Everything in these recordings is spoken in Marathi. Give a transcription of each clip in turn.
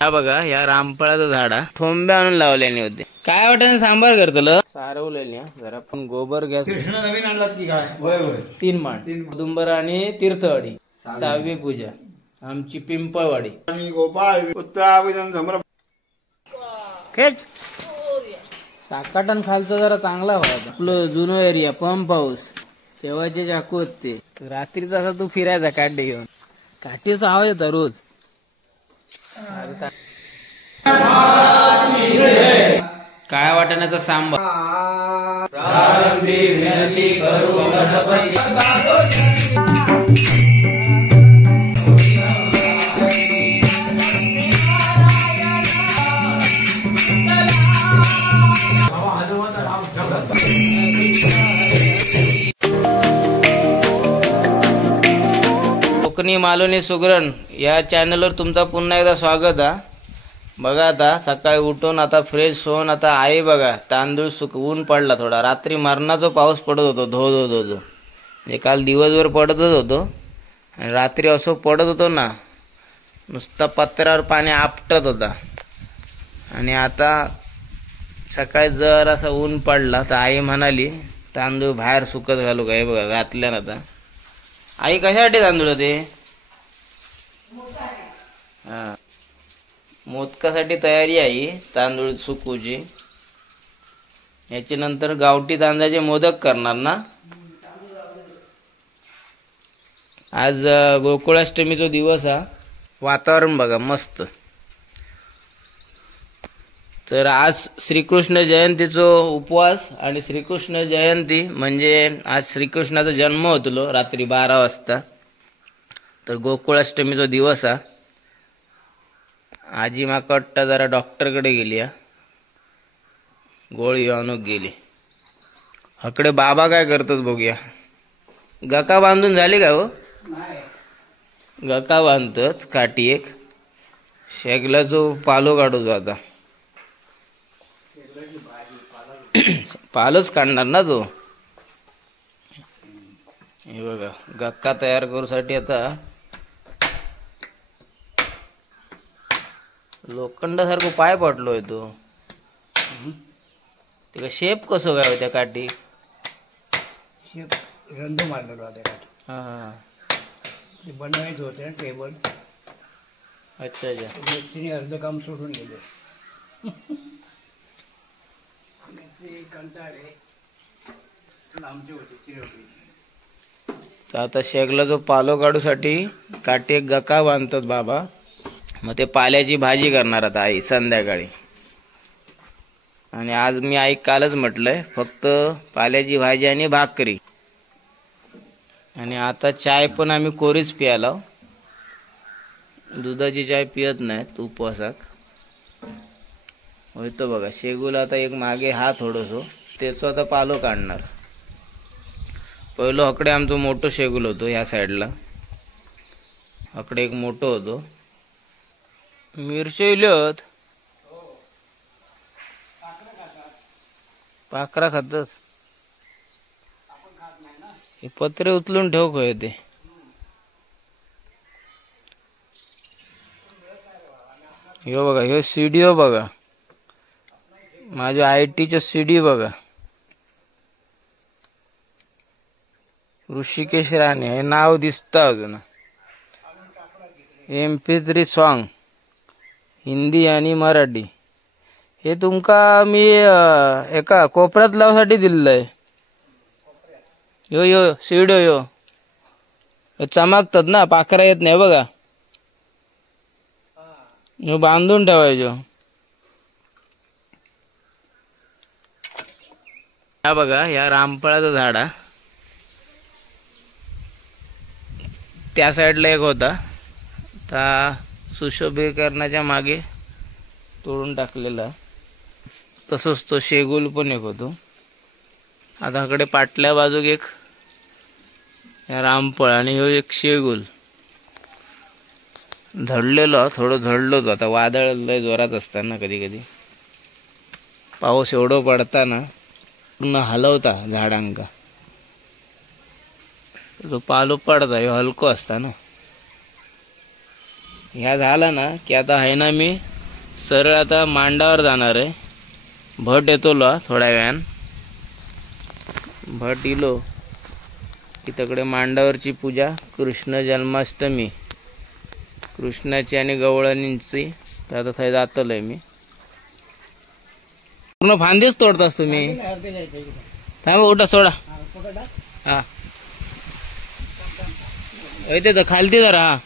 हा बघा या रामफळाचं झाडा थोंब्या आणून लावल्याने होते. काय वाटत सांबार करतलं सारवलेली जरा पण गोबर गॅस कृष्ण नवीन आणलात की काय? होय होय. 3 माण औदुंबर आणि तीर्थवाडी 6वी पूजा आमची पिंपळवाडी आणि गोपाळ उत्तराभिजन समर खेच साकाटन खालचं जरा चांगला व्हायचा. आपलं जुनं एरिया पंप हाऊस तेव्हाचे चाकू होते. रात्रीचा असा तू फिरायचा काठी घेऊन काठीचा आवाज येता रोज. काय वाटण्याचा सांबार प्रारंभी विनंती करू गणपती. कोकणी मालवणी सुगरण या चॅनलवर तुमचा पुन्हा एकदा स्वागत आहे. बघा आता सकाळी उठून आता फ्रेश होऊन आता आई बघा तांदूळ सुकवून पडला. थोडा रात्री मरणाचा पाऊस पडत होतो धो धो धो धो म्हणजे काल दिवसभर पडतच होतो आणि रात्री असं पडत होतो ना नुसता पत्र्यावर पाणी आपटत होता. आणि आता सकाळी जर असं ऊन पडला तर आई म्हणाली तांदूळ बाहेर सुकत घालू काय. बघा घातल्या ना आता. आई कशासाठी तांदूळ होते? हा मोदकासाठी तयारी आहे तांदूळ सुकूची. याच्या नंतर गावठी तांदळाचे मोदक करणार ना. आज गोकुळाष्टमीचा दिवस हा. वातावरण बघा मस्त. तर आज श्रीकृष्ण जयंतीचा उपवास आणि श्रीकृष्ण जयंती म्हणजे आज श्रीकृष्णाचा जन्म होतो रात्री 12 वाजता. तर गोकुळाष्टमीचा दिवस हा. आजी माकट्टा जरा डॉक्टरकडे गेली गोळी आणून गेली. हकडे बाबा काय करतात बघूया. गका बांधून झाली का हो? गका बांधतात काठी एक शेगलाचो पालो काढूचो आता. पालच काढणार ना तो. हे बघा गक्का तयार करूसाठी आता लोखंडासारखं पाय पडलोय तो. ते शेप कसो काय त्या काठी शेप रंग मारलेलो होता काठी. हा ते बनवायचं होतं ना टेबल. अच्छा अच्छा. व्यक्तीने अर्ध काम सोडून गेले. कंटाळे लांबचे होते चिरवली. तर आता शेगला जो पालो काढूसाठी काठी एक गका बांधतात बाबा. मग ते पाल्याची भाजी करणार आता आई संध्याकाळी. आणि आज मी आई कालच म्हटलंय फक्त पाल्याची भाजी आणि भाकरी. आणि आता चाय पण आम्ही कोरीच प्यायला. दुधाची चाय पियत नाहीत उपवासाक. होतं बघा शेगूला आता एक मागे हा थोडंसं त्याचं आता पालो काढणार. पहिलं हकडे आमचं मोठं शेगूल होतं ह्या साईडला. हकडे एक मोठं होतं. मिरच्या इल्यात पाखरा खातात. हे पत्रे उचलून ठेव काय ते. ह्यो बघा ह्यो सीडी बघा माझ्या IT सीडी बघा. ऋषिकेश राणे हे नाव दिसतं अजून. MP3 सॉन्ग हिंदी आणि मराठी. हे तुमका मी एका कोपऱ्यात लावसाठी दिलेलं. यो यो सीडो यो चमकतात ना पाखरा येत नाही बघा. यो बांधून ठेवायचो. हा बघा या रामफळाचं झाडा त्या साईडला एक होता. आता सुशोभीकरणाच्या मागे तोडून टाकलेला. तसंच तो शेगुल पण एक होतो. आता कडे पाटल्या बाजूक एक रामफळ आणि ह्यो एक शेगुल झडलेलो. थोडं झडलो तो. आता वादळ लय जोरात असताना कधी कधी पाऊस एवढं पडताना पूर्ण हलवता झाडांका. जो पालो पडता ह्यो हलको असता ना. ह्या झाला ना की आता आहे ना मी सरळ आता मांडावर जाणार आहे. भट येतो ला थोड्या वेळान. भट इलो की तकडे मांडावरची पूजा कृष्ण जन्माष्टमी कृष्णाची आणि गवळणींची. तर आता थंय जातलोय मी. पूर्ण फांदीच तोडतास तुम्ही. अर्धे जायचं इकडे. थांबा उठा सोडा. हा, कुठं टाक? हा येते तर खालती जरा. हा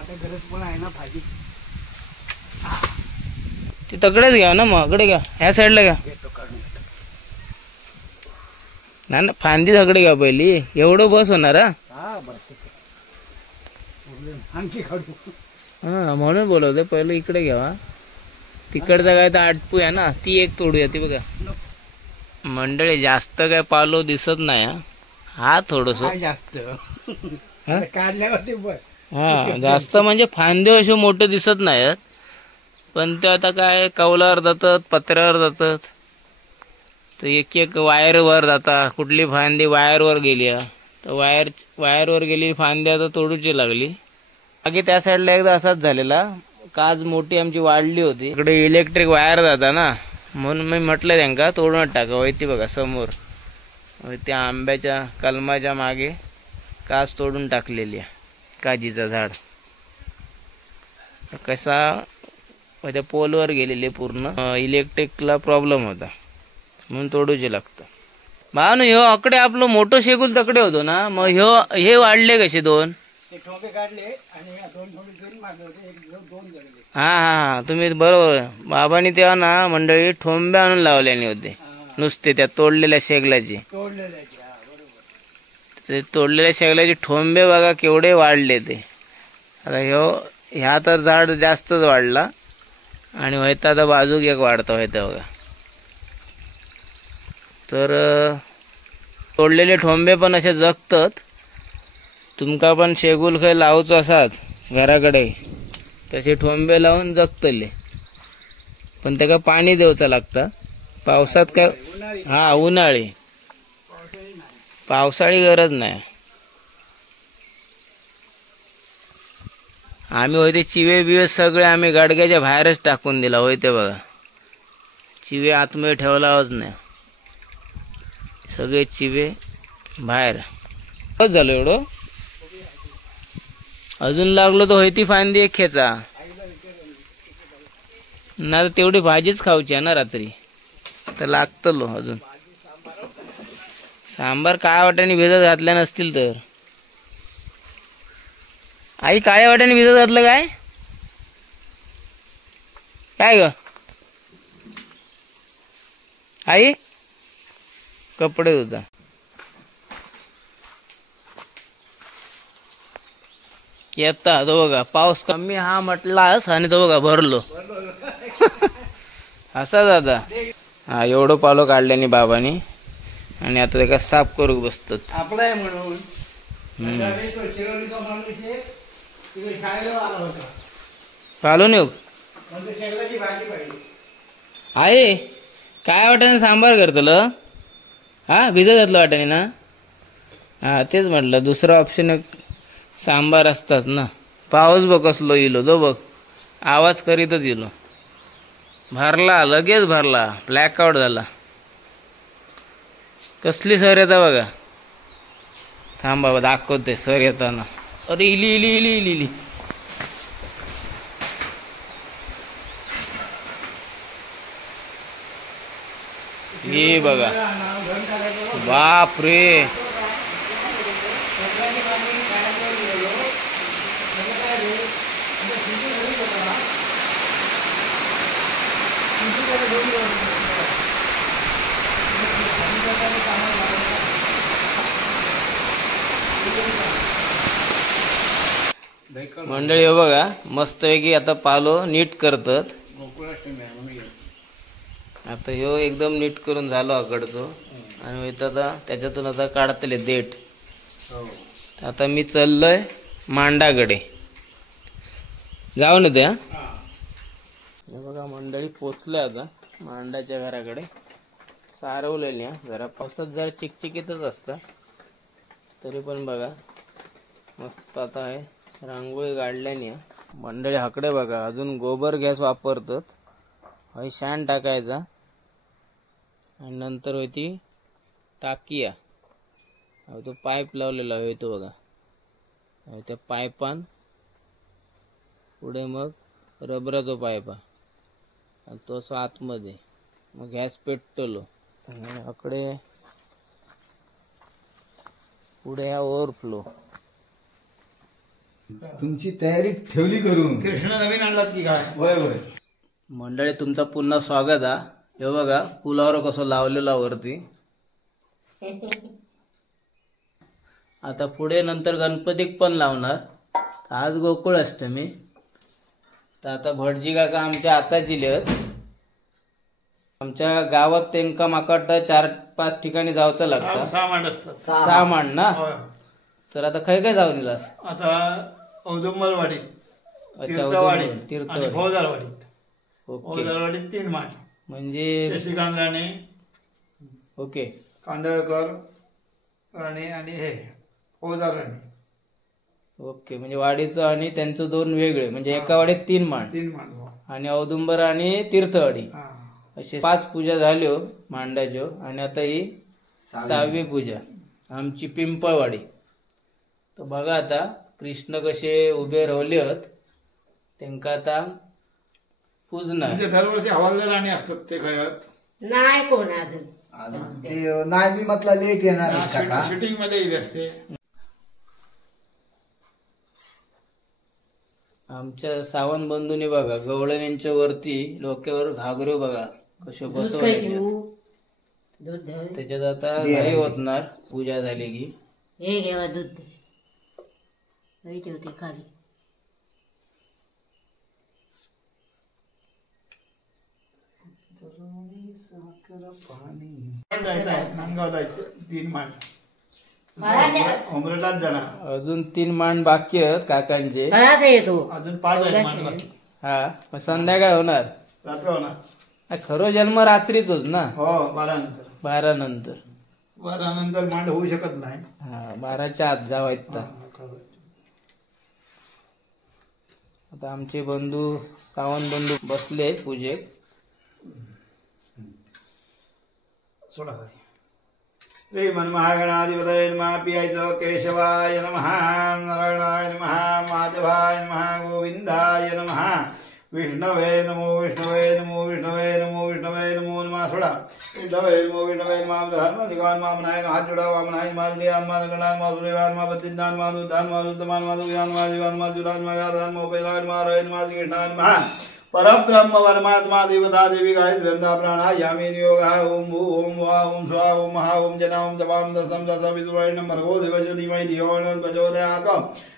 आता गरज पण आहे ना भाजी. ती तकडेच घ्या ना मग. इकडे घ्या ह्या साईडला घ्या. घेतो काढून. ना ना फांदी तकडे घ्या पहिली. एवढं बस होणार. हा हा बरं ठीक आहे. उरलं. आणखी काढू. हा म्हणून बोलवते पहिलं इकडे घ्यावा. तिकडचं काय तर आटपू आहे ना ती एक तोडूया. ती बघा मंडळी जास्त काय पालो दिसत नाही. हा थोडस काय जास्त हा? काढल्यावरती बस. हा जास्त म्हणजे फांदे असे मोठे दिसत नाहीत. पण ते आता काय कौलावर जातात पत्र्यावर जातात. तर एक एक वायरवर जाता. कुठली फांदी वायरवर गेली तर वायरवर गेली फांदी आता तोडूची लागली. बाकी त्या साईडला एकदा असाच झालेला. काज मोठी आमची वाढली होती. इकडे इलेक्ट्रिक वायर जाता ना म्हणून मी म्हटलं त्यांका तोडून टाका. होय ती बघा समोर त्या आंब्याच्या कलमाच्या मागे काज तोडून टाकलेली आहे. काजीचा झाड कसा त्या पोलवर गेलेले पूर्ण. इलेक्ट्रिकला प्रॉब्लेम होता म्हणून तोडूचे लागतं. भावनो ह्यो अकडे आपलं मोठं शेगुल तकडे होतो ना. मग हे वाढले कसे दोन. ते ठोके काढले आणि दोन ठोके जरी मारले होते. एक घेऊन दोन जळले. हा तुम्ही बरोबर. बाबांनी तेव्हा ना मंडळी ठोंबे आणून लावल्याने होते नुसते त्या तोडलेल्या शेगलाची. तोडलेले आहेत. हा बरोबर. ते तोडलेल्या शेगलाचे ठोंबे बघा केवढे वाढले ते. आता ह्या तर झाड जास्तच वाढला आणि व्हायचं आता बाजूक एक वाढता व्हायचं बघा. तर तोडलेले ठोंबे पण असे जगतात. तुमका पण शेगुल खंय लावचो असात घराकडे तसे ठोंबे लावून जगतले. पण त्याला पाणी देवचं लागतं. पावसात काय हा उन्हाळी. पावसाळी गरज नाही. आम्ही होते चिवे बिवे सगळे आम्ही गाडग्याच्या बाहेरच टाकून दिला. होते बघा चिवे आतमध्ये ठेवलाच नाही. सगळे चिवे बाहेर. बस झालं एवढं. अजून लागलो तर होती फांदी एक खेचा ना. तेवढी भाजीच खाऊची आहे ना रात्री तर लागतलो अजून. सांबार काळ्या वाट्याने भिजत घातल्या नसतील तर. आई काळ्या वाट्याने भिजत घातलं काय काय ग आई. कपडे होता. येता तो बघा पाऊस कमी हा म्हटलास आणि तो बघा भरलो. असा दादा. हा एवढं पालो काढल्याने बाबानी आणि आता त्याला साफ करू बसतात. आपला आहे म्हणून. तो शिरोलीचा माणूस आहे. तिथे शाळेला आला होता. पालो नेऊ म्हणजे शेगलाची भाजी पाहिजे. आहे काय वाट्याने सांबार करतलं. हा भिजत घातलं वाट्याने ना. हा तेच म्हटलं दुसरं ऑप्शन सांबार असतात ना. पाऊस बघ कसलो इलो तो बघ. आवाज करीतच इलो. भरला लगेच भरला. ब्लॅकआउट झाला. कसली सर येता बघा. थांब बाबा दाखवते सर येताना. अरे इली इली इली इली इली. हे बघा बाप रे. मंडळी हो बघा मस्तपैकी आता पालो नीट करतात. आता ह्यो एकदम नीट करून झालो आकडतो आणि आता त्याच्यातून आता काढतले देठ. आता मी चाललोय मांडाकडे जाऊन येते. हे बघा मंडळी पोचलोय आता मांडाच्या घराकडे. सारवलेली जरा पावसात जरा चिकचिकीतच असतं तरी पण बघा मस्त आता आहे रांगोळी काढल्याने मंडळी हाकडे बघा अजून गोबर गॅस वापरतात. हय शान टाकायचा आणि नंतर होती टाकिया. तो पाईप लावलेला आहे तो बघा. त्या पाईपान पुढे मग रबराचो पाईप आणि तो असो आतमध्ये मग गॅस पेटतलो आणि आकडे पुढे हा ओव्हरफ्लो. तुमची तयारी ठेवली करून कृष्ण नवीन आणलात की काय? होय होय. मंडळी तुमचं पुन्हा स्वागत हा. हे बघा पुलावर कसं लावलेला वरती. आता पुढे नंतर गणपतीक पण लावणार. आज गोकुळ अष्टमी तर आता भटजी काका आमच्या आताच इलेत. आमच्या गावात तेमका माका वाटतं 4-5 ठिकाणी जावचं लागतं. 6 मांड असतात. 6 मांड ना. होय. तर आता खय काय जाऊन इलास? आता औदुंबरवाडीत, अच्छा, तीर्थवाडीत आणि तीर्थवाडी. फौजदारवाडीत. ओके फौजदारवाडीत 3 मांड. म्हणजे शशिकांत राणे, ओके कांदळकर राणे आणि हे फौजदार राणे. ओके म्हणजे वाडीचं आणि त्यांचं 2 वेगळे म्हणजे एका वाडीत 3 मांड 3 मांड. हो. आणि औदुंबर आणि तीर्थवाडी हा. असे 5 पूजा झाल्यो मांडाच्यो. आणि आता ही 6वी पूजा आमची पिंपळवाडी. तर बघा आता कृष्ण कसे उभे रावले आहेत त्यांका आता पूजणार. म्हणजे दरवर्षी हवालदार राणे असतात ते खरं नाही कोण अजून ते नाही बी म्हटलं लेट येणार आहेत काका. शूटिंग मध्ये येईल असते. आमच्या सावंत बंधूने बघा गवळण्यांच्या वरती डोक्यावर घागरे बघा कसे दूध काय बसवले. घेऊ दूध दे. त्याच्यात आता घाई होतणार पूजा झाली की. हे घेवा दूध दे. लई ठेवते खाली. जायचं आहे नांदगाव जायचं 3 मांड. फळाच्या उमरटात जाणार. अजून 3 मांड बाकी आहेत काकांचे. फळाचा येतो. अजून 5 आहेत मांड बाकी. हा मग संध्याकाळ होणार. रात्र होणार. खरो जन्म रात्रीचोच ना. हो 12 नंतर. 12 नंतर. 12 नंतर मांड होऊ शकत नाही. हा 12च्या आत जावायचा. आता आमचे बंधू सावंत बंधू बसले पूजेत. सोडा श्रीमन्महागणाधिपतये नमः. पियायचं केशवाय नमः, नारायणाय नमः, माधवाय नमः, गोविंदाय नमः, विष्णवे नमो विष्णवे नमो विष्णवे नमो विष्णवे नमो नमः. सोडा विष्णवे नमो विष्णवे नमः. धर्म दिगान मामनाय हात जोडा वामनाय माधुर्यान माधगणान माधुर्यान माबद्धिदान माधुदान माधुदमान माधुयान माधुयान माधुरान माधुरान मोपेरान मारयन माधुकृष्णान महा. परब्रह्म परमात्मा देवता देवी गायत्री प्राणा यामी नियोगा. ओम भू ओम वा ओम स्वा ओम महा ओम जना ओम जपाम दसम दस विदुरायण भर्गो देवस्य धीमहि धियो यो न प्रचोदयात्.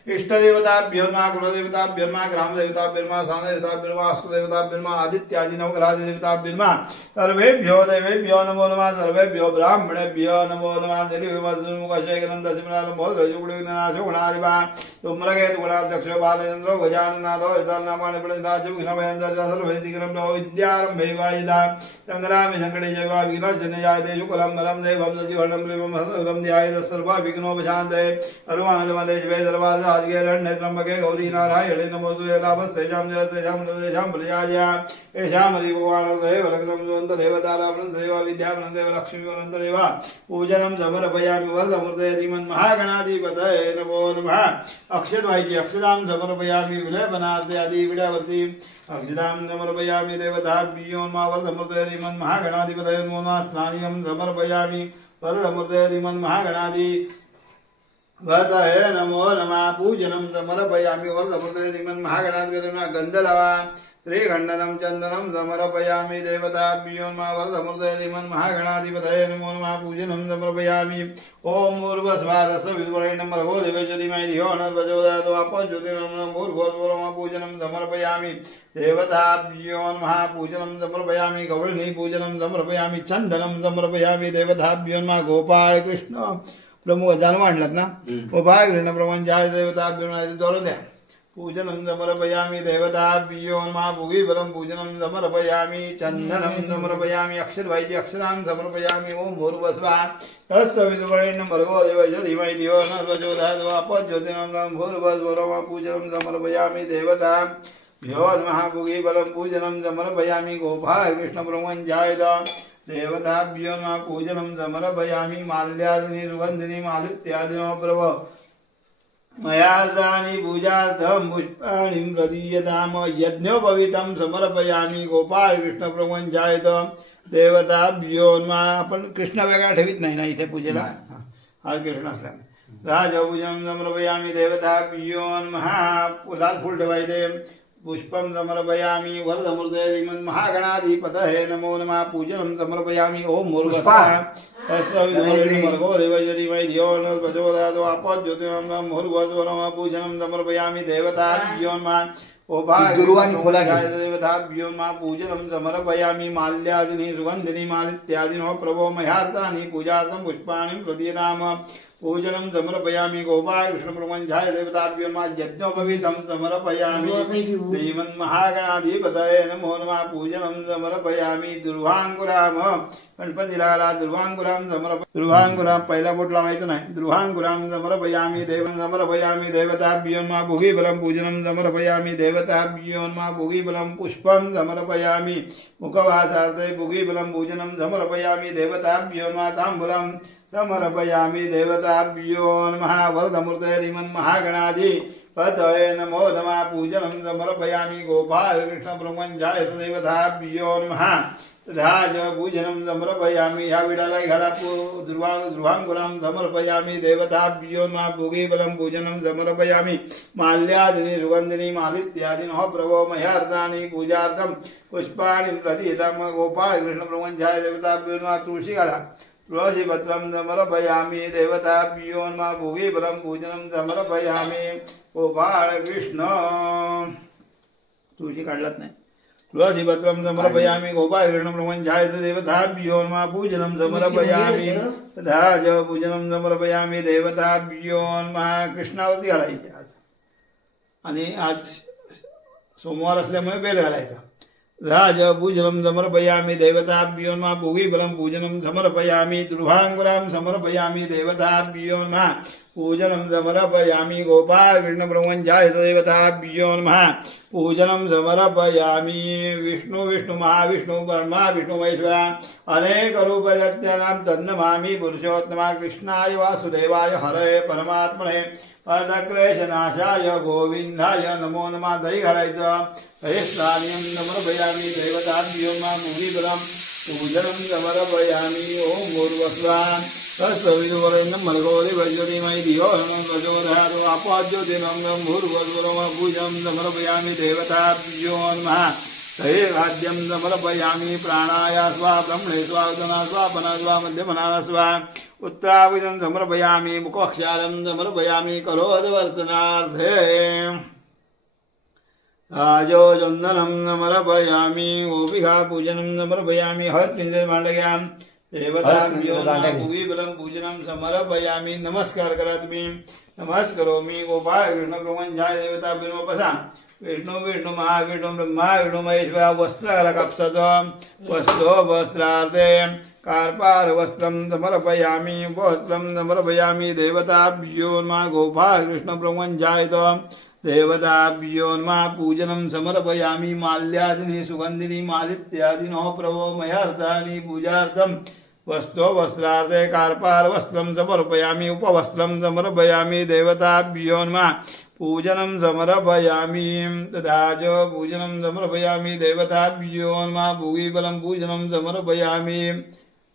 इष्टदेवताभ्यो नमः, कुलदेवताभ्यो नमः, ग्रामदेवताभ्यो नमः, स्थानदेवताभ्यो नमः, अस्तदेवताभ्यो नमः, आदित्यादि नवग्रहादिदेवताभ्यो नमः. सर्वेभ्यो देवेभ्यो नमो नमः. सर्वेभ्यो ब्राह्मणेभ्यो नमो नमः. निर्विमोदृमुखशेखरन्दसिमनालम्बोधरजुगुणविघ्नाशोगुणादिवा तुम्रकेतु गुणाध्यक्षो बालेन्द्रो गजाननाथो यथानामानिपतिराजविघ्नभयन्दर्जा सर्वैतिक्रमो विद्यारम्भे वायिदा संग्रामे संकटे जयवा विघ्नजन्यजायते शुक्लम्बरं देवं सजीवर्णं प्रेमं हरं ध्यायेत् सर्वा विघ्नोपशान्तये. अरुणालमलेश वै सर्वाद राजगेरण्य त्र्यंबके गौरी नारायणे नमोस्तुते. तापस्तेषां जयतेषां तेषां प्रजाया येषां हरिभगवानदेव लग्नं सुवन्तदेव तारावनन्देव विद्यावनन्देव लक्ष्मीवनन्देव. पूजनं समर्पयामि वरदमूर्ते श्रीमन्महागणाधिपतये नमो नमः. अक्षरवायची अक्षरां समर्पयामि विलयपनार्थे आदि विडावर्ती अक्षरां समर्पयामि देवताभ्यो नमः. वरदमूर्ते श्रीमन्महागणाधिपतये नमो नमः. स्नानिं समर्पयामि वरदमूर्ते श्रीमन्महागणाधि वरदये नमो नमः. पूजनं समर्पयामि वरदमूर्ते श्रीमन्महागणाधिपतये नमः. गन्धलवा श्रीखण्डनं चन्दनं समर्पयामि देवताभ्यो नमः. वरदमूर्ते श्रीमन्महागणाधिपतये नमो नमः. पूजनं समर्पयामि. ओम भूर्भुवस्वादस्य विद्वरेण्यं भर्गो देवस्य धीमहि धियो यो न प्रचोदयात्. अपो ज्योतिर्गमनं भूर्भुवस्वरं. पूजनं समर्पयामि देवताभ्यो नमः. पूजनं समर्पयामि. गौरिणी पूजनं समर्पयामि. चन्दनं समर्पयामि देवताभ्यो नमः. गोपाळ कृष्ण प्रमुख जानू आणलात ना. गोपाळ कृष्ण प्रमुख जय देवताभ्यो नमः. जोर द्या. पूजनं समर्पयामि देवताभ्यो नमः भुगिबलं पूजनं समर्पयामि चन्दनं समर्पयामि अक्षरवैद्य अक्षरां समर्पयामि ओम भूर्भुवस्वः तत्सवितुर्वरेण्यं भर्गो देवस्य धीमहि धियो न प्रचोदयात् अपज्योतिनं भूर्भुवस्वः पूजनं समर्पयामि देवताभ्यो नमः भुगिबलं पूजनं समर्पयामि गोपाल कृष्णप्रभुवञ्जायत देवताभ्यो नमः पूजनं समर्पयामि माल्यादिनी सुगन्धिनी मालित्यादिनो प्रभो मयार्दानि पूजार्थं पुष्पाणि प्रदीयताम यज्ञोपवीतं समर्पयामि गोपाळ कृष्ण प्रभुवंचायत देवताभ्यो नमः. आपण कृष्ण वेगळा ठेवीत नाही ना इथे पूजेला हा कृष्ण असल्यामुळे राजपूजनं समर्पयामि देवताभ्यो नमः. लाल फूल ठेवायचे पुष्पं समर्पयामि वरदमूर्ते महागणाधिपतये नमो नमः. पूजनं समर्पयामि ओम मूर्भुवस्वः तत्सवितुर्वरेण्यं देवस्य धीमहि धियो न प्रचोदयात् अपज्योतिनं मूर्भुवस्वः पूजनं समर्पयामि देवताभ्यो नमः. देवताभ्यो नमः पूजनं समर्पयामि माल्यादिनी सुगन्धिनी मालित्यादिनो प्रभो मह्यार्तानि पूजार्थं पुष्पाणि प्रदीयताम पूजनं समर्पयामि गोपाल कृष्णप्रभुवंचाय देवताभ्यो नमः. यज्ञोपवीतं समर्पयामि श्रीमन्महागणाधिपतये नमो नमः. पूजनं समर्पयामि दुर्वांकुराम गणपतीला दुर्वांकुराम पहिला बोट लावायचं नाही. दुर्वांकुराम समर्पयामि देवं समर्पयामि देवताभ्यो नमः. भुगिबलं पूजनं समर्पयामि देवताभ्यो नमः. भुगिबलं पुष्पं समर्पयामि मुखवासार्थे भुगिबलं पूजनं समर्पयामि देवताभ्यो नमः. ताम्बूलं समर्पयामि देवताभ्यो नमः. वरदमूर्ते श्रीमन्महागणाधिपतये नमो नमः. पूजनं समर्पयामि गोपाल कृष्णप्रभुवंचाय देवताभ्यो नमः. तथा च पूजनं समर्पयामि ह्या विडाला घाला दुर्वांकुरां समर्पयामि देवताभ्यो नमः. भुगिबलं पूजनं समर्पयामि माल्यादिनी सुगन्धिनी मालित्यादिनो प्रभो मह्यार्तानि पूजार्थं पुष्पाणि प्रदीयताम गोपाल कृष्णप्रभुवंचाय देवताभ्यो नमः. तुळशी घाला तुळसीपत्रं समर्पयामि देवताभ्यो नमः. भुगिबलं पूजनं समर्पयामि गोपाळ कृष्ण. तुळशी काढलाच नाही. तुळसीपत्रं समर्पयामि गोपाळ कृष्णप्रभुवंचाय देवताभ्यो नमः. पूजनं समर्पयामि तथा च पूजनं समर्पयामि देवताभ्यो नमः. कृष्णावरती घालायची आज आणि आज सोमवार असल्यामुळे बेल घालायचा. राजपूजनं समर्पयामि देवताभ्यो नमः. भुगिबलं पूजनं समर्पयामि दुर्वांकुरां समर्पयामि देवताभ्यो नमः. पूजनं समर्पयामि गोपाल कृष्णप्रभुवंचाय देवताभ्यो नमः. पूजनं समर्पयामि विष्णु विष्णु महाविष्णु ब्रह्मा विष्णु महेश्वरा अनेक रूपजत्यानां तन्नमामि पुरुषोत्तमा. कृष्णाय वासुदेवाय हरये परमात्मने पदक्लेशनाशाय गोविंदाय नमो नमः. दही घालायचं. दहीस्नानं समर्पयामि देवताभ्यो नमः. भुगिबलं पूजनं समर्पयामि ओम भूर्भुवस्वः तत्सवितुर्वरेण्यं भर्गो देवस्य धीमहि धियो न प्रचोदयात् अपज्योतिनं भूर्भुवस्वः पूजनं समर्पयामि देवताभ्यो नमः. तैर्वाद्यं समर्पयामि प्राणाय स्वा ब्रह्मणे स्वा उदना स्वा पना स्वा मध्यमना स्वा उत्तराभुजं समर्पयामि मुखक्षालं समर्पयामि करोदवर्तनार्थे. राजोचन्दनं समर्पयामि गोपिका पूजनं समर्पयामि हळदपिंजर मांडग्यां देवताभ्यो नमः. भुगिबलं पूजनं समर्पयामि. नमस्कार करा तुम्ही. नमस्करोमि गोपाळ कृष्णप्रभुवंचाय देवताभ्यो नमः. बसा. विष्णु विष्णु महाविष्णु ब्रह्मा विष्णु महेश्वरा. वस्त्र घाला कापसाचं. वस्त्रार्थे कार्पार वस्त्रं समर्पयामि उपवस्त्रं समर्पयामि देवताभ्यो नमः. गोपाळ कृष्णप्रभुवंचाय देवताभ्यो नमः. पूजनं समर्पयामि माल्यादिनी सुगन्धिनी मालित्यादिनो प्रभो मह्यार्तानि पूजार्थं वस्त्रार्थे कार्पार वस्त्रं समर्पयामि उपवस्त्रं समर्पयामि देवताभ्यो नमः. पूजनं समर्पयामि तथा च पूजनं समर्पयामि देवताभ्यो नमः. भुगिबलं पूजनं समर्पयामि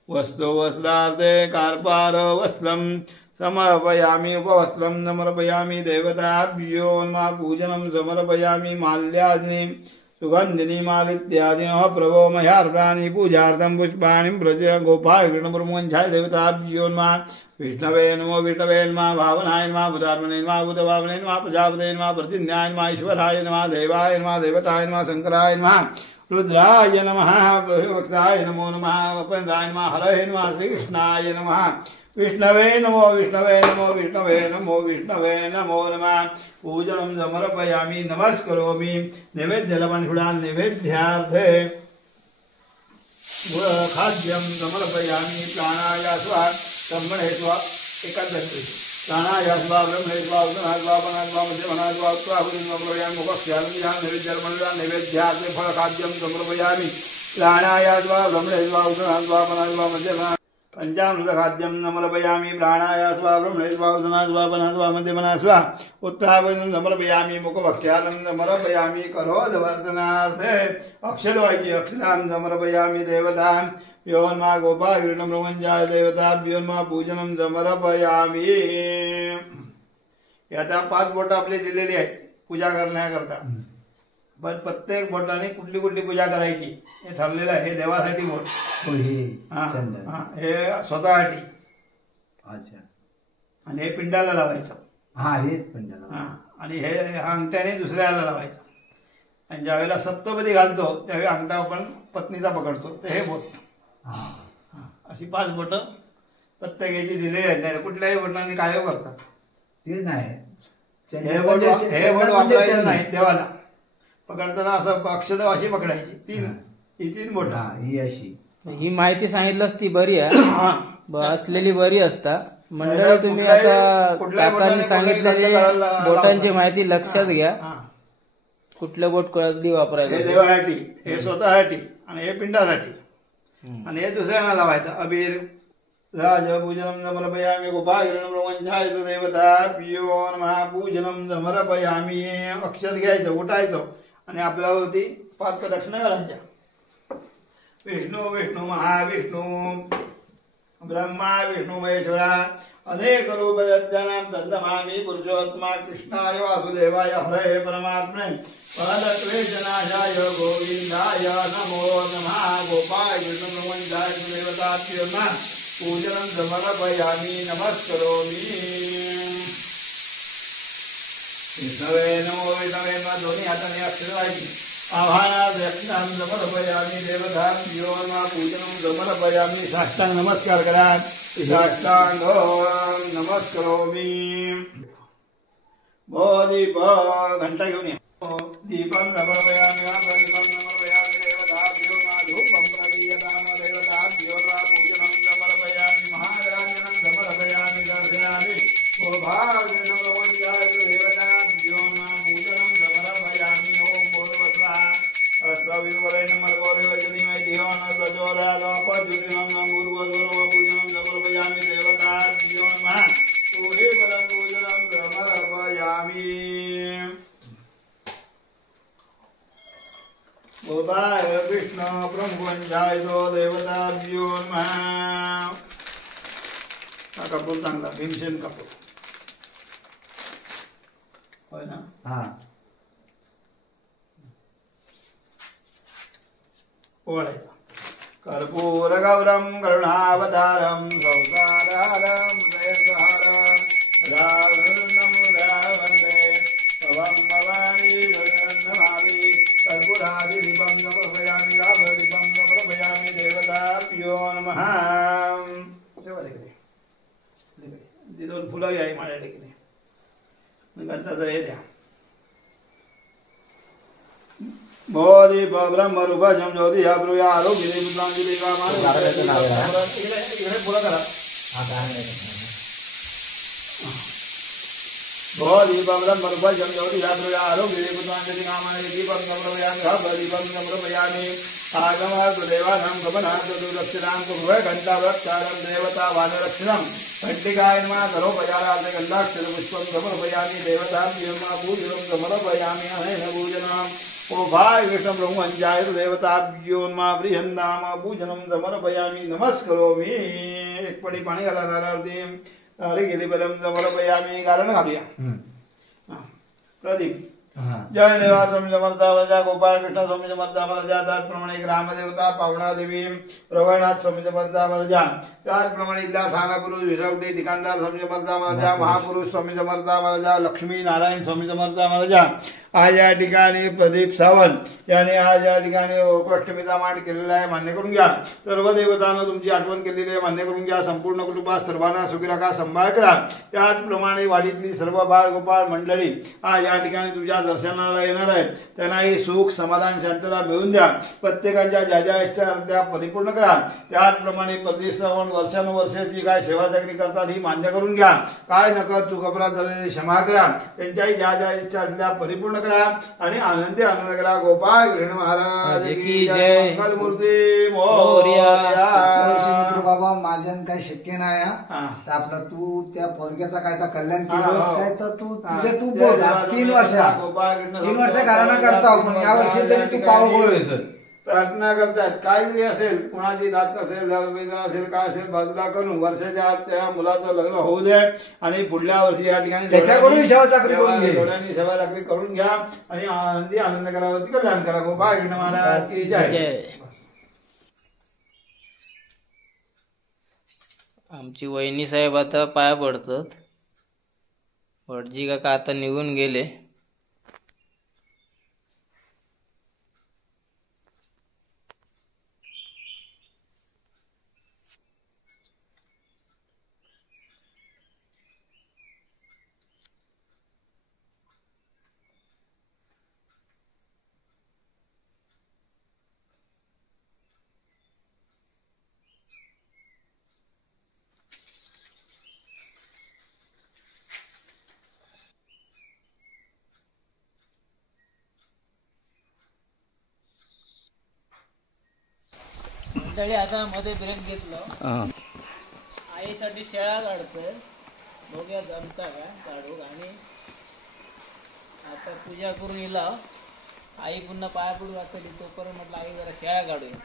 वस्त्रार्थे कार्पार वस्त्रं समर्पयामि उपवस्त्रं समर्पयामि देवताभ्यो नमः. पूजनं समर्पयामि माल्यादिनी सुगन्धिनी मालित्यादिनो प्रभो मह्यार्तानि पूजार्थं पुष्पाणि प्रदीयताम गोपाल कृष्णप्रभुवंचाय देवताभ्यो नमः. विष्णवे नमो विष्णवे नमः. भावनाय नमः. भूतात्मने नमः. भूतभावने नमः. प्रजापतये नमः. प्रतिज्ञाय नमः. ईश्वराय नमः. देवाय नमः. देवताय नमः. शंकराय नमः. रुद्राय नमः. वक्षाय नमो नमः. वपन्द्राय नमः. हरये नमः. श्रीकृष्णाय नमः. विष्णवे नमो विष्णवे नमो विष्णवे नमो विष्णवे नमो नमः. पूजनं समर्पयामि नमस्करोमि नैवेद्यलवणहुडा नैवेद्यार्थे खाद्यं समर्पयामि प्राणाय स्वा ब्रह्मणे स्वा एकादशी प्राणाय स्वा ब्रह्मणे स्वा उदनाय स्वा पनाय स्वा मध्यमनाय स्वा उत्तराहुतिं समर्पयामि मुखस्यालमिहां नैवेद्यलवणहुडा नैवेद्यार्थे फलखाद्यं समर्पयामि प्राणाय स्वा ब्रह्मणे स्वा उदनाय स्वा पनाय स्वा मध्यमनाय पंचामृतखाद्यं समर्पयामि प्राणाय स्वा ब्रह्मणे स्वा उदनाय स्वा पनाय स्वा मध्यमनाय स्वा उत्तराहुतिं समर्पयामि मुखभक्ष्यालं समर्पयामि करोदवर्धनार्थे अक्षरवाक्ये अक्षरां समर्पयामि देवतां योन्मा गोपागिरणं ब्रह्मञ्जाय देवताभ्योन्मा पूजनं समर्पयामि। आता 5 बोटं आपले दिलेली आहेत पूजा करण्याकरता, पण प्रत्येक बोटाने कुठली कुठली पूजा करायची हे ठरलेलं आहे। हे देवासाठी बोट, हे स्वतःसाठी, अच्छा, आणि हे पिंडाला लावायचं, हेच पिंडाला, आणि हे अंगठ्याने दुसऱ्याला लावायचं, आणि ज्यावेळेला सप्तपदी घालतो त्यावेळी अंगठा आपण पत्नीचा पकडतो, तर हे बोट। अशी 5 बोटं प्रत्येकाची दिलेली आहेत, कुठल्याही बोटाने काय करतात ते नाही, हे बोट वापरायचं नाही देवाला, पकडताना असं अक्षर अशी पकडायची, ही 3 बोट, ही अशी। ही माहिती सांगितलंच ती बरी आहे, असलेली बरी असता मंडळी। तुम्ही आता काकांनी सांगितलेली बोटांची माहिती लक्षात घ्या, कुठलं बोट कधी वापरायचं। हे देवासाठी, हे स्वतःसाठी, आणि हे पिंडासाठी, आणि हे दुसऱ्यांना लावायचं। अबीर राजपूजनं समर्पयामि गोपागिरणं ब्रह्मञ्जाय देवताभ्यो नमः पूजनं समर्पयामि। अक्षर घ्यायचं, उठायचं, आणि आपल्यावरती 5 प्रदक्षिणा घालायच्या। विष्णू विष्णू महाविष्णू ब्रह्मा विष्णू महेश्वरा अनेक रूपदत्तानां तन्नमामि पुरुषोत्तमा कृष्णाय वासुदेवाय हरे परमात्मने पदक्लेशनाशाय गोविन्दाय नमो नमः। गोपाय ब्रह्मञ्जाय देवताभ्यो नमः पूजनं समर्पयामि नमस्करोमि। विष्णवे नमो विष्णवे नमः। दोन्ही हाताने अक्षर लावायची। आभानाध्यक्षां समर्पयामि देवताभ्यो नमः पूजनं समर्पयामि। साष्टांग नमस्कार करा, साष्टांग नमस्करोमि। दीप घंटा घेऊन या। दीपं समर्पयामि, दीपं समर्पयामि देवताभ्यो नमः। धूपं प्रदीयताम देवताभ्यो नमः पूजनं समर्पयामि। महाराजनं समर्पयामि दर्शयामि। गोभाग्यं ब्रह्मञ्जाय देवताभ्यो नमः पूजनं समर्पयामि। ओम भूर्भुवः अस्मद्विवरेण्यं भर्गोदेवस्य धियो न प्रचोदयात्। अपज्योतिनं भूर्भुवः पूजनं समर्पयामि देवताभ्यो नमः। पूर्वं पूजनं समर्पयामि। गोपाय कृष्ण ब्रह्मञ्जाय देवताभ्यो नमः। हा कपूर चांगला, भीमसेन कपूर होय ना। ओळायचा। कर्पूर गौरम करुणावतारम संसारहारम हृदयसहारम रावणं वन्दे भवं भवानी नमामि। कर्पूरादिदीपं समर्पयामि, रामदीपं समर्पयामि देवताभ्यो नमः। ती 2 फुलं घ्या माझ्या ठिकाणी, गंधाचं हे द्या। बोधीप ब्रह्मरूपजं ज्योतिषा ब्रूया आरोग्यदे पुत्रांजलि इकडे फुलं करा। बोधीप ब्रह्मरूपजं ज्योतिषा ब्रूया आरोग्यदे पुत्रांजलि कामाय दीपं समर्पयामि। दीपं समर्पयामि। आगमात् देवानां गमनात् दुर्दक्षिणां कुर्वघण्टावृक्षारं देवता वानरक्षिणं घण्टिकाय नमः। करोपचारार्थे गन्धाक्षरपुष्पं समर्पयामि देवताभ्यो नमः पूजनं समर्पयामि। अनेन पूजनम्। ओ भाई विष्णु ब्रह्मञ्जाय देवताभ्यो नमः प्रियन्नाम पूजनं समर्पयामि नमस्करोमि। एक पडी पाणी घाला नारळावरती। अरे गिरीबलम समर्पयामि। कारण घालूया। प्रदीप जय देवा स्वामी समर्थ वरजा गोपाळ कृष्ण स्वामी समर्थ वरजा। त्याचप्रमाणे ग्रामदेवता पावणा देवी प्रवणाथ स्वामी समर्थ वरजा। त्याचप्रमाणे इथला थाना पुरुष विसवटी ठिकाणदार स्वामी समर्थ वरजा। महापुरुष स्वामी समर्थ वरजा। लक्ष्मी नारायण स्वामी समर्थ वरजा। आज या ठिकाणी प्रदीप सावंत यांनी आज या ठिकाणी गोकुळाष्टमीचा मान केलेला आहे, मान्य करून घ्या. सर्व देवतांना तुमची आठवण केलेली आहे, मान्य करून घ्या. संपूर्ण कुटुंबात सर्वांना सुखी राखा, सांभाळ करा. त्याचप्रमाणे वाडीतली सर्व बाळ गोपाळ मंडळी आज या ठिकाणी तुझ्या दर्शनाला येणार आहेत, त्यांनाही सुख समाधान शांतता मिळून द्या. प्रत्येकाच्या ज्या ज्या इच्छा त्या परिपूर्ण करा. त्याचप्रमाणे प्रदीप सावंत वर्षानुवर्षाची काय सेवा चाकरी करतात ही मान्य करून घ्या. काय नकळत चूक अपराध झालेली क्षमा करा. त्यांच्याही ज्या ज्या इच्छा असतील त्या परिपूर्ण करा आणि आनंदी आनंद करा. गोपाळ कृष्ण महाराज की जय. मंगलमूर्ती मोरया. बाबा माझ्यानं काही शक्य नाही हा. तर आपला तू त्या पोरग्याचा काय तर कल्याण केलं हा. काय तर तू हा. तुझे तू बोल. आज 3 वर्ष गोपाळ कृष्ण 3 वर्ष घराणा करता आपण या वर्षी तरी तू पावगोळ व्हायचं. प्रार्थना करतात. काय जरी असेल, कोणाची दात असेल, वेगळं असेल, काय असेल, बाजूला करून वर्षाच्या आत त्या मुलाचं लग्न होऊ दे आणि पुढल्या वर्षी या ठिकाणी त्याच्याकडून सेवा चाकरी करून घे. जोड्याने सेवा चाकरी करून घ्या आणि आनंदी आनंद करावरती कल्याण करा. गोपाळ कृष्ण महाराज की जय. जय. आमची वहिनी साहेब आता पाया पडतात. वडजी काका आता निघून गेले. मंडळी आता मध्ये ब्रेक घेतलं. आईसाठी शेळा काढतोय, बघूया जमता का काढू. आणि आता पूजा करून येला आई पुन्हा पाया पडू घातली, तोपर्यंत म्हटलं आई जरा शेळा काढूया.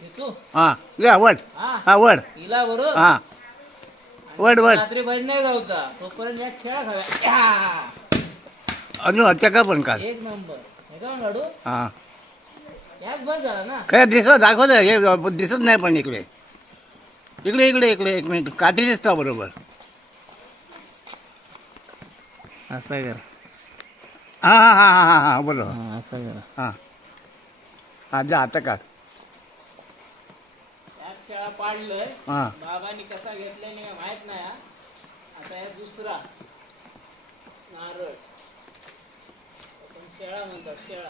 येतो हा या वड हा हा वड हिला बरोबर. हा वड वड रात्री भज नाही जाऊचा, तोपर्यंत एक शेळा खाव्या. अजून चका पण काढ. एक नंबर हे का काढू. हा याच बस झाला ना. काय दिसत दाखवत हे दिसत नाही पण इकडे इकडे इकडे इकडे एक मिनिट काठी दिसता बरोबर. असं करा. हा हा हा हा हा हा बरोबर. हा असं करा. हा हा जा आता काढ. यात शेळा पाडलंय. हा बाबांनी कसा घेतलाय नाही माहित नाही हा. आता हे दुसरा नारळ आपण शेळा म्हणतात. शेळा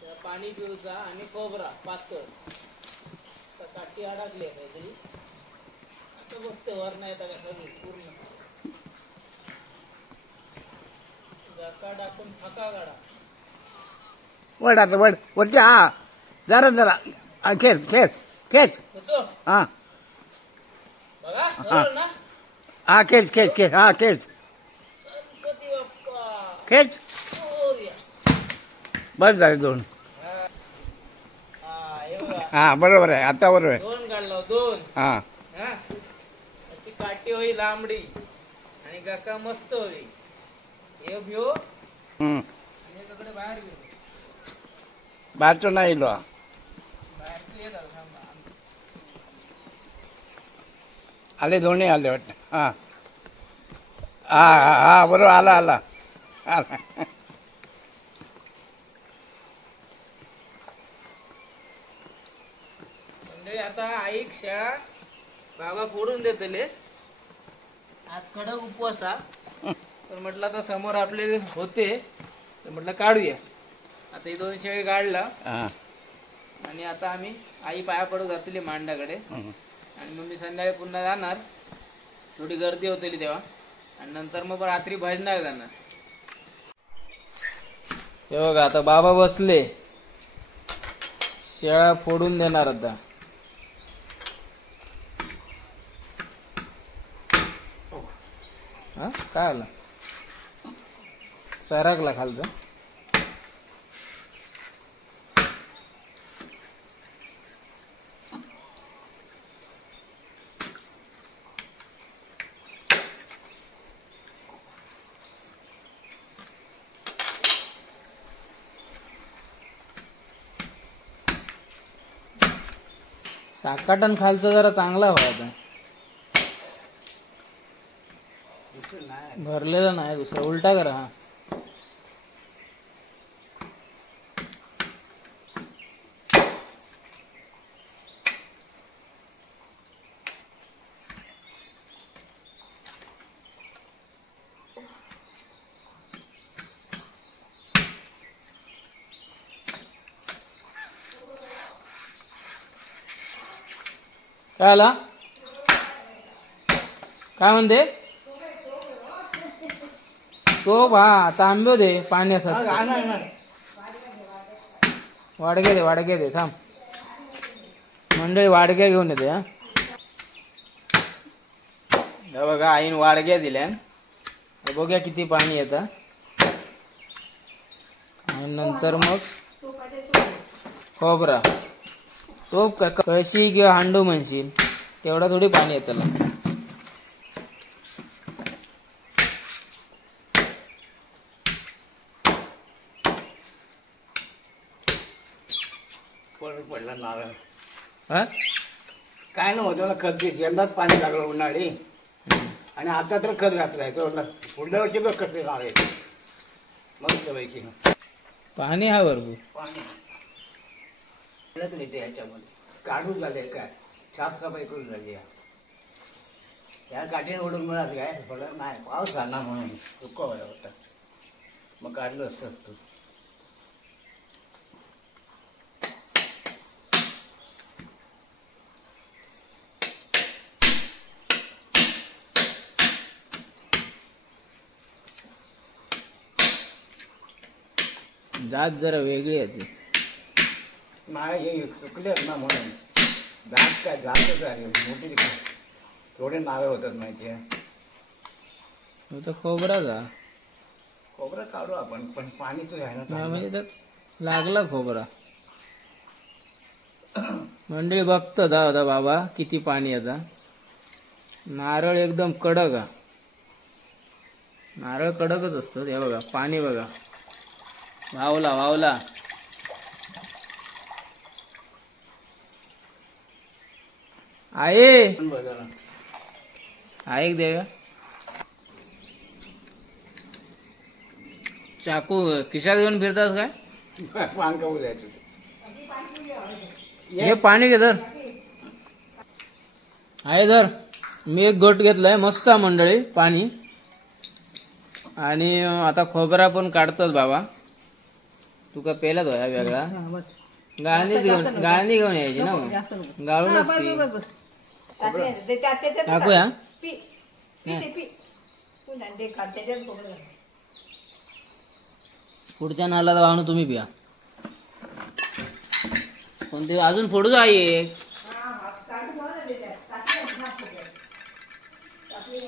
त्याला पाणी पिऊचा आणि खोबरा पातळ. आता काठी अडकली आहे काहीतरी. आता बघते वर नाही तर सगळी पूर्ण जका टाकून फाका काढा. वड आता वड वरती हा जरा जरा हा, खेच खेच खेच होतो हा बघा सरळ ना. हा खेच खेच खेच हा खेच गणपती बाप्पा खेच मोरया. बस झाले 2. हा हे बघा हा बरोबर आहे आता बरोबर आहे. 2 काढला 2. हा हा ती काठी होई लांबडी आणि काका मस्त होई. हे घेऊ हम्म. आणि सगळे बाहेर घेऊ. बाहेरचं नाही इलो बाहेरचं येत आलं थांबा. आले दोन्ही आले वाटतं. हा हा हा हा बरोबर आला आला आला. मंडळी आता आई शेळा बाबा फोडून देतले. आज कडक उपवास हा. तर म्हटलं आता समोर आपले होते तर म्हटलं काढूया. आता ही 2 शेळी काढला हा आणि आता आम्ही आई पाया पडू घातली मांडाकडे. हम्म. आणि मग मी संध्याकाळी पुन्हा जाणार. थोडी गर्दी होती तेव्हा आणि नंतर मग रात्री भजनाला जाणार. हे बघा आता बाबा बसले. शेळा फोडून देणार आता. हा काय आला सरकला खालचा. साकाटन खालचा जरा चांगला व्हायचा. भरलेला नाही दुसरा उलटा करा हा. काय आला काय म्हणते तो हा तांब्यो दे पाण्यासाठी वाडगे दे थांब मंडळी वाडग्या घेऊन येते हा. हे बघा आईन वाडग्या दिल्या बघूया किती पाणी येतं आणि नंतर मग खोबरा टोप का कशी किंवा हांडू म्हणशील तेवढा थोडी पाणी येतं ना. पडला नारळ हा काय नव्हतं त्याला खत घे यंदाच पाणी लागलं उन्हाळी आणि आता तर खत घातलाय पुढल्या वर्षी बघ कसले नारळ मग पैकी पाणी हा भरपूर पाणी येते ह्याच्यामध्ये काढून झाले काय साफसफाई करून झाली त्या काठीने ओढून मिळाली काय थोडं नाही पाऊस झाला म्हणून सुका व्हायला होता मग काढलं असतं तू जात जरा वेगळी आहे नाही हे चुकले ना म्हणून जात काय जातच आहे मोठी काय थोडे नावे होतात माहिती आहे तो खोबरा का खोबरं काढू आपण पण पाणी तर आहे ना चांगलं. म्हणजे त्यात लागला खोबरा मंडळी बघतो होता बाबा किती पाणी येतं. नारळ एकदम कडक हा. नारळ कडकच असतो हे बघा पाणी बघा वावला आहे पण बघा ना ऐक देव्या चाकू खिशात घेऊन फिरतात काय पान काऊ द्यायचं हे पाणी घे धर आहे धर मी एक गोट घेतलाय मस्त आहे मंडळी पाणी आणि आता खोबरा पण काढतोच बाबा तुका पेलाच होया वेगळा गाळणी घेऊन यायची ना मग गाळूनच टाकूया पुढच्या नाला वाहून तुम्ही पिया पण ते अजून फोडू आहे एक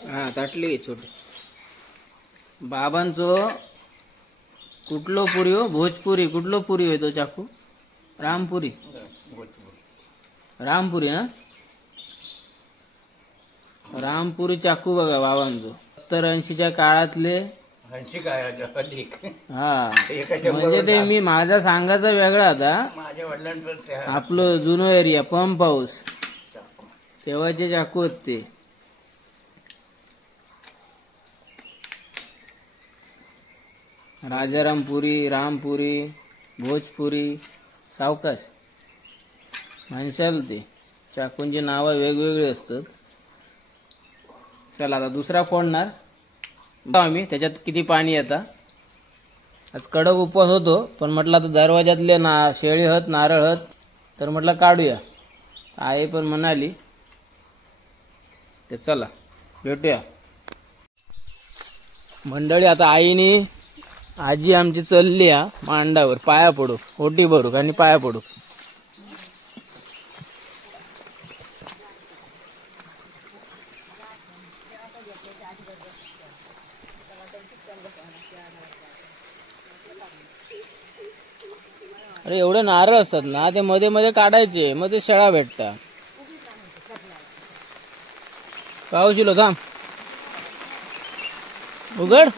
हा ताटली छोटी बाबांचो कुठलो पुरी हो भोजपुरी कुठलो पुरी होय तो चाकू रामपुरी ना रामपुरी चाकू बघा बाबांचो 70-80च्या काळातले काय अधिक हा म्हणजे ते मी माझा सांगायचा वेगळा होता माझ्या वडिलांवर आपलं जुनो एरिया पंप हाऊस तेव्हाचे चाकू होते ते राजारामपुरी रामपुरी भोजपुरी सावकाश म्हणशाल ते चाकूंची नावं वेगवेगळी असतात. चला आता दुसरा फोडणार आम्ही त्याच्यात किती पाणी येतं. आज कडक उपवास होतो पण म्हटलं आता दरवाजातले शेळी हत नारळ हत तर म्हटलं काढूया आई पण म्हणाली ते चला भेटूया मंडळी. आता आईने आजी आमची चालली हा मांडावर पाया पडू ओटी भरू आणि पाया पडू. अरे एवढे नारळ असतात ना ते मध्ये मध्ये काढायचे मग ते शेळा भेटतात. पाऊस थांब उघड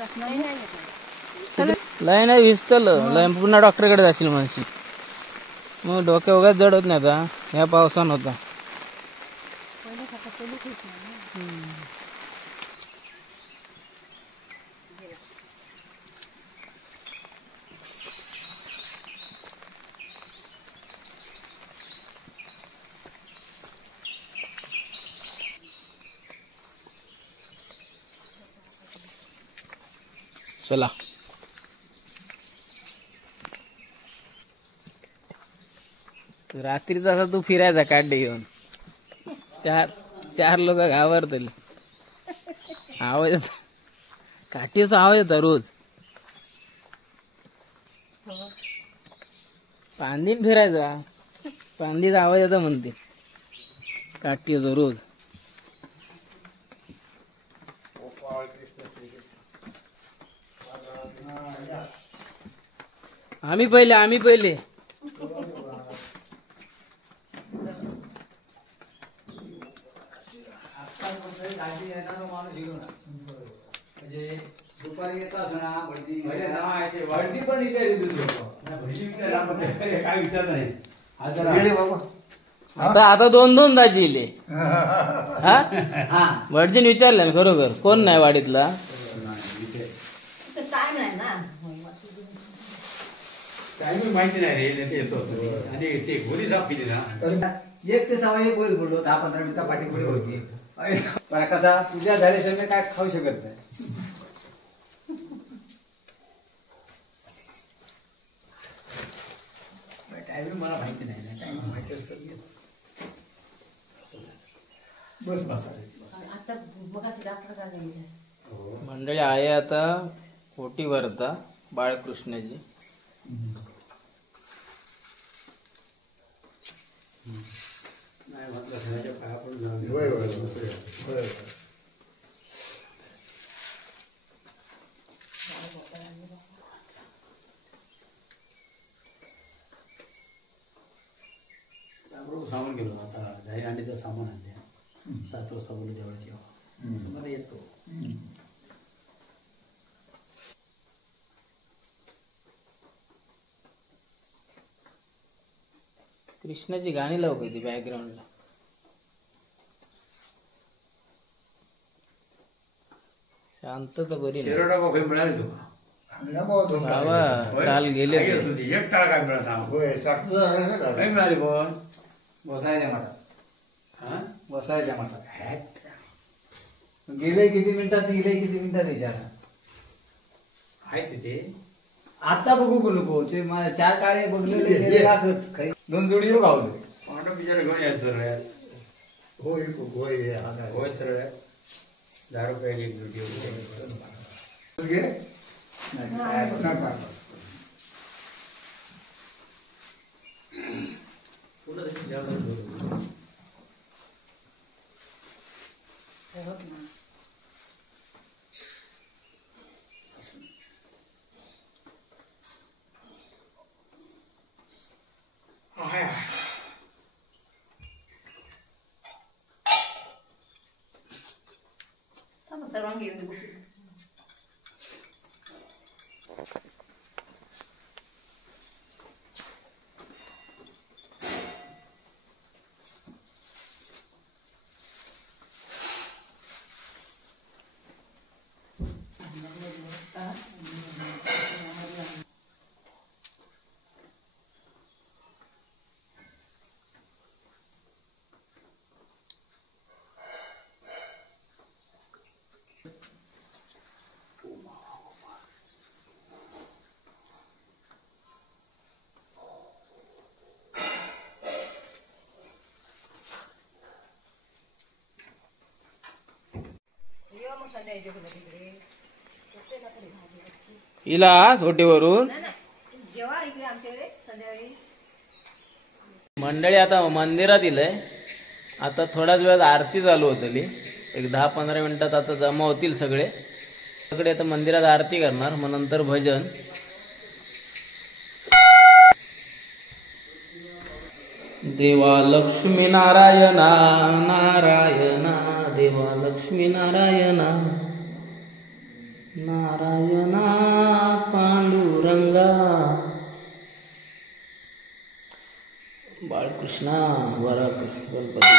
लय नाही भिजतलं लय पुन्हा डॉक्टरकडे जाशील म्हणशी मग डोक्या उगाच जड होत नाही आता ह्या पावसान होता. चला रात्रीचा असा तू फिरायचा काढे घेऊन चार लोक घाबरतले आवाज येतो काठीचा आवाज येतो रोज पांदीन फिरायचा पांदीचा आवाज येतो म्हणते काठी येतो रोज आम्ही पहिले दुपारी येतात ना भटजी भटजी पण विचारली दुसरी काय विचार नाही आता दोन दाजी इले हा भटजीन विचारले ना खरोखर कोण नाही वाडीतला काही माहिती नाही रे येतो आणि ते घोडी साफ केली ना एक ते सवा एक होईल बोललो 10-15 मिनिटं पाठी पुढे होती बरं कसा पूजा झाल्याशिवाय मी काय खाऊ शकत नाही टायमिंग मला माहिती नाही ना टायमिंग माहिती असतं बस मंडळी आहे आता ओटी भरता बाळकृष्णाची नाही म्हटलं सणाच्या पाया पडून जाऊ सामान गेलो आता दही अंडीचं सामान आणले 7 वाजता बोलू जेव्हा जेव्हा मला येतो कृष्णाची गाणी लावू कधी बॅकग्राऊंडला शांतता बरी नाही. शिरोडा कॉफी मिळाली तुला बाबा काल गेले काही होते. असू दे, एक टाळा काय मिळत काही मिळाली पण बसायच्या मठात हा बसायच्या मठात गेले किती मिनिटात विचारा आहे तिथे आता बघू का नको ते 4 काळे बघले लागच काही 2 जोडी गावले पांडव बिचारा घेऊन यायचं रे होय सरळ दारू प्यायला एक जुटी सर्वांना घेऊन बघू. हिला सोटीवरून जेव्हा इकडे आमच्याकडे संध्याकाळी मंडळी आता मंदिरात इलंय. आता थोड्याच वेळात आरती चालू होतली. एक 10-15 मिनिटात आता जमा होतील सगळे आता मंदिरात आरती करणार, मग नंतर भजन. देवा लक्ष्मी नारायणा नारायणा देवा लक्ष्मी नारायणा नारायणा पांडुरंगा बाळकृष्णा वरा गणपती.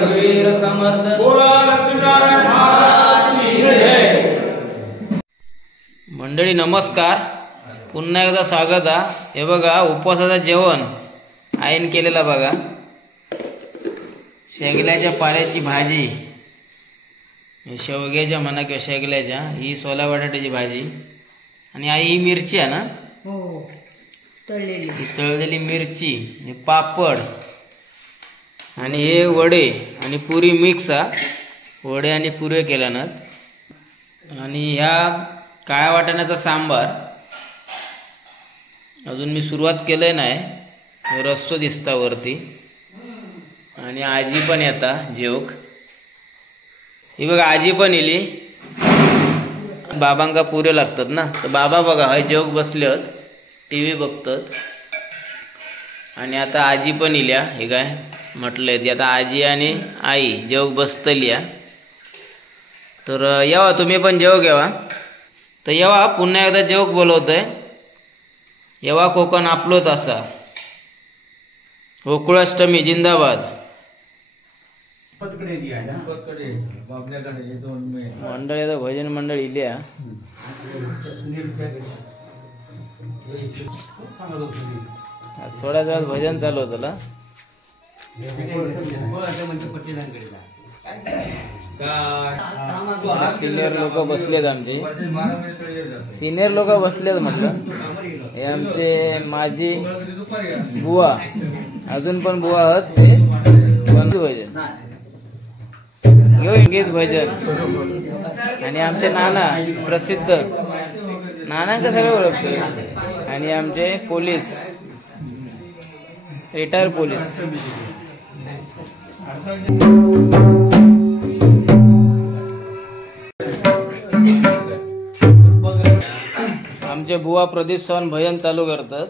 रघुवीर समर्थ बोला लक्ष्मीनारायण महाराज की जय. मंडळी नमस्कार. पुन्हा एकदा स्वागत आहे. हे बघा उपवासाचं जेवण आईन केलेलं बघा. शेगल्याच्या पाल्याची भाजी, शेवग्याच्या म्हणा किंवा शेगल्याच्या, ही सोला बटाट्याची भाजी, आणि आई ही मिरची आहे ना, हो तळलेली. ही तळलेली मिरची, हे पापड, आणि हे वडे आणि पुरी मिक्स आहे. वडे आणि पुरे केल्यानं, आणि ह्या काळ्या वाटाण्याचा सांबार. अजून मी सुरुवात केलं नाही, रस्सो दिसता वरती. आणि आजी पण येता जेवक. ही बघा आजी पण येली. बाबांका पुरे लागतात ना, तर बाबा बघा हय जेवक बसले टी व्ही बघतात. आणि आता आजी पण इल्या. हे काय म्हटलंय ती आता आजी आणि आई जेवक बसतली. तर येवा तुम्ही पण जेवक येवा. तर येवा पुन्हा एकदा जेवक बोलवतोय. येवा कोकण आपलोच असा. गोकुळाष्टमी जिंदाबाद. मंडळी आता भजन मंडळ इल्या. थोड्याच वेळात भजन चालू होतं ना. सिनियर लोक बसलेत आमचे. सिनियर लोक बसलेत म्हटलं. हे आमचे माझी बुवा, अजून पण बुवा आहात ते भजन घेऊन गीत भजन. आणि आमचे नाना प्रसिद्ध नानांका सगळं ओळखते. आणि आमचे पोलीस, रिटायर पोलीस. आमचे बुवा प्रदीप सावंत भजन चालू करतात.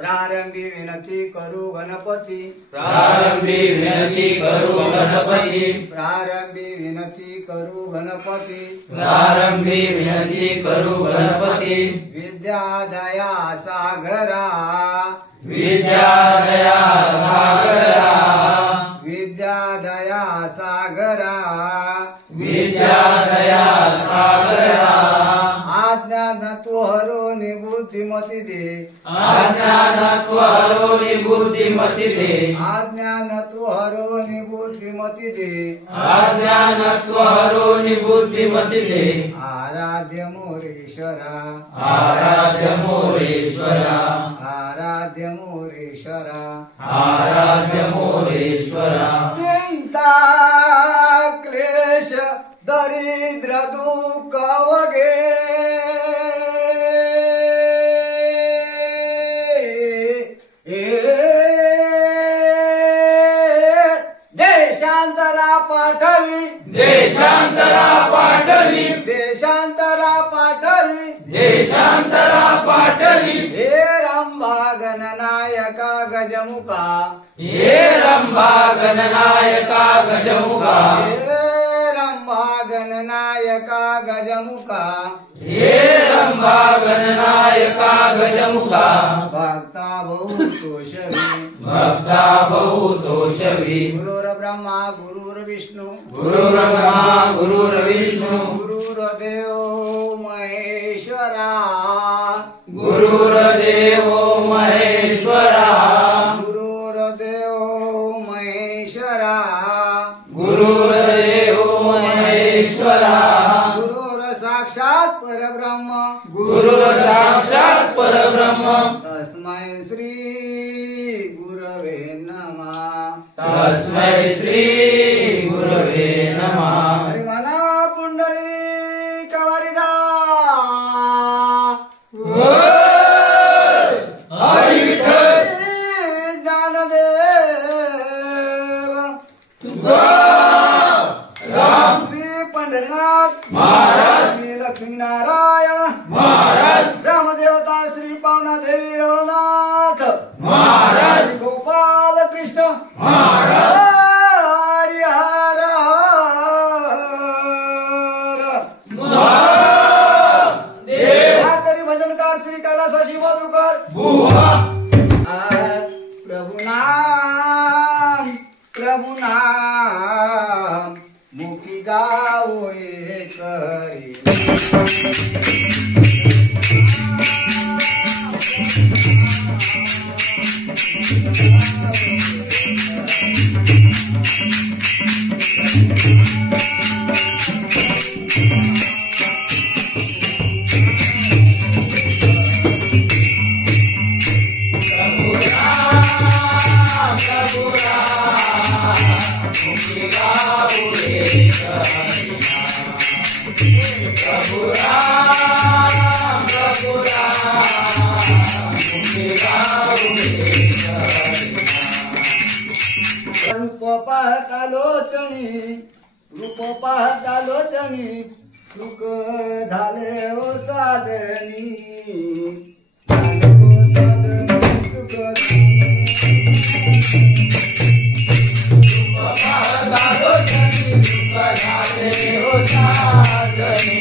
प्रारंभी विनती करू गणपती. प्रारंभी विनती करू गणपती. प्रारंभी विनती करू गणपती. प्रारंभी विनती करू गणपती. विद्यादया सागरा. विद्यादया सागरा. विद्यादया सागरा. विद्यादया सागरा. आज्ञान तू हरोनी बुद्धिमती दे. अज्ञान तू हरोनी बुद्धिमती दे. आज्ञान तू हरोनी बुद्धिमती दे. अज्ञान तू हरोनी बुद्धिमती दे. आराध्य मोरेश्वरा. आराध्य मोरेश्वरा. आराध्य मोरेश्वरा. आराध्य मोरेश्वरा. चिंता क्लेश दरिद्र दुःख वगे देशांतरा पाठवी. देशांतरा पाठवी. देशांतरा पाठवी. देशांतरा पाठवी. हे रंभा गणनायका गजमुखा. हे रंभा गणनायका गजमुखा. हे रंभा गणनायका गजमुखा. हे रंभा गणनायका गजमुखा. भक्ता बहु तोषवी. भक्ता बहु तोषवी. गुरुर्ब्रह्मा गुरुर्विष्णू. गुरुर्ब्रह्मा गुरुर्विष्णू. गुरुर्देव महेश्वरा. गुरुर्देव महेश्वरा. गुरुर्देव महेश्वरा. गुरुर्देव महेश्वरा. गुरुर साक्षात परब्रह्म. गुरुर साक्षात परब्रह्म. तस्मै श्री गुरवे नमः. तस्मै श्री गुरवे नमः. हरिमना पुंडलिक वरदा. महाराज श्री लक्ष्मीनारायण महाराज ब्रह्मदेवता श्री पावना देवी रवळनाथ महाराज गोपाल कृष्ण महाराज हरी हर महादेव भजनकार श्री कैलासवासी मधुकर प्रभु नाम मुखी गाओ करी रूप पाहता लोचणी सुख झाले ओ साधनी सुख झाले ओ साधनी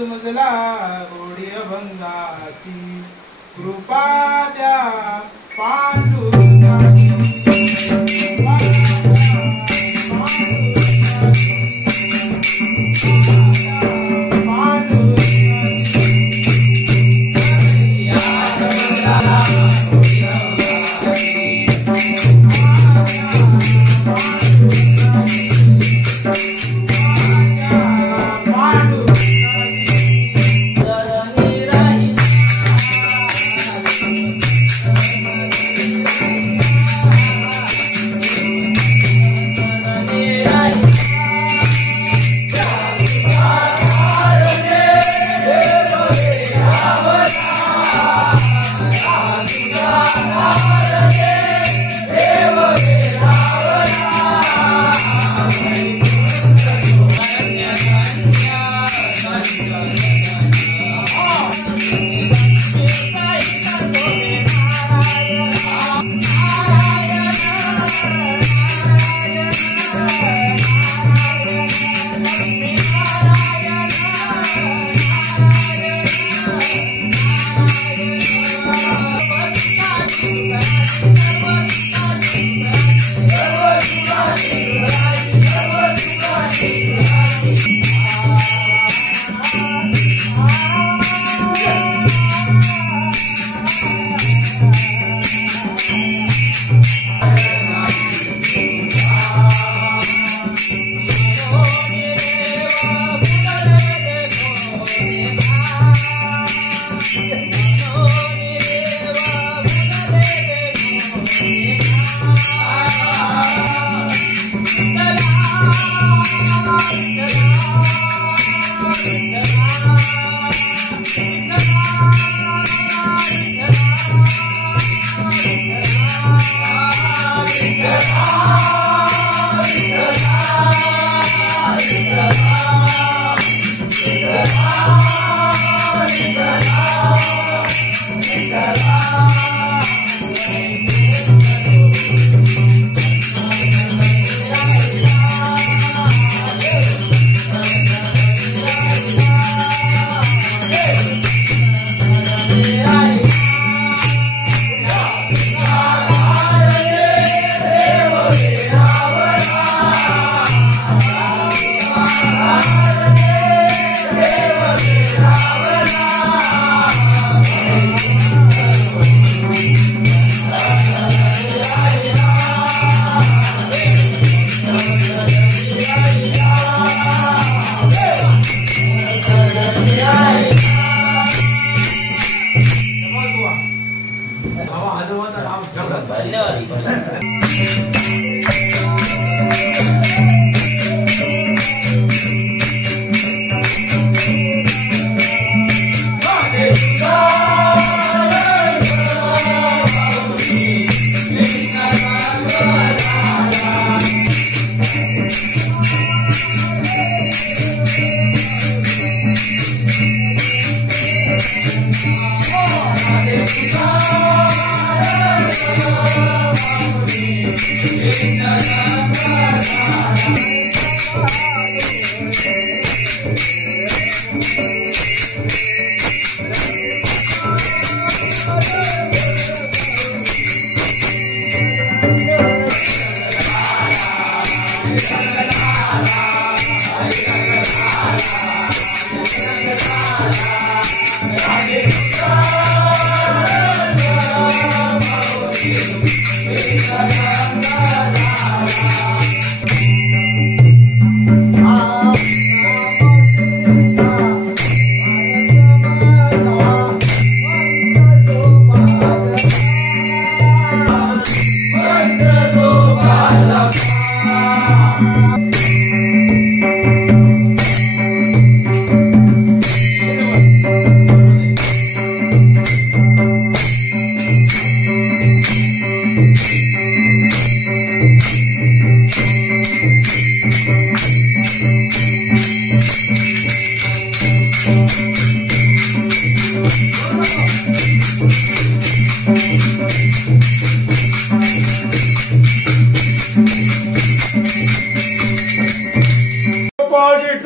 मजला गोडी अभंगाची कृपा द्या पांडुरंगाची धन्यवाद.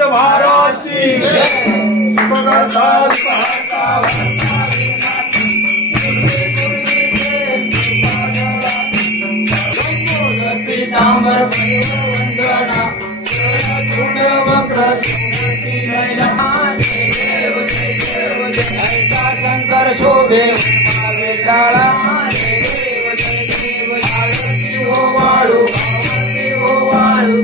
महाराज की शंकर शोभे टाळा वाळू वाळू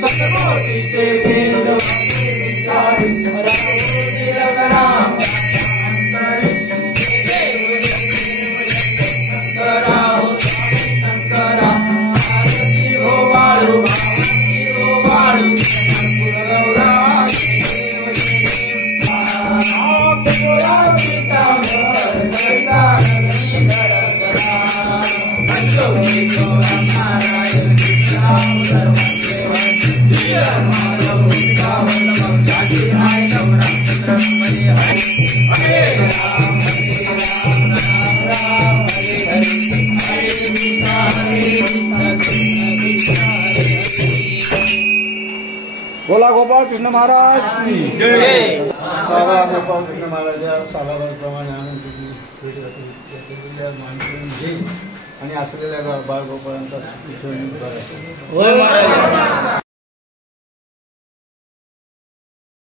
सतमोतीचे वेद बोला गोपाळ कृष्ण महाराज की जय. बाबा गोपाळ कृष्ण महाराजा सालाबादप्रमाणे आणून तुम्ही आणि असलेल्या बाळगोपाळांचा होय महाराज.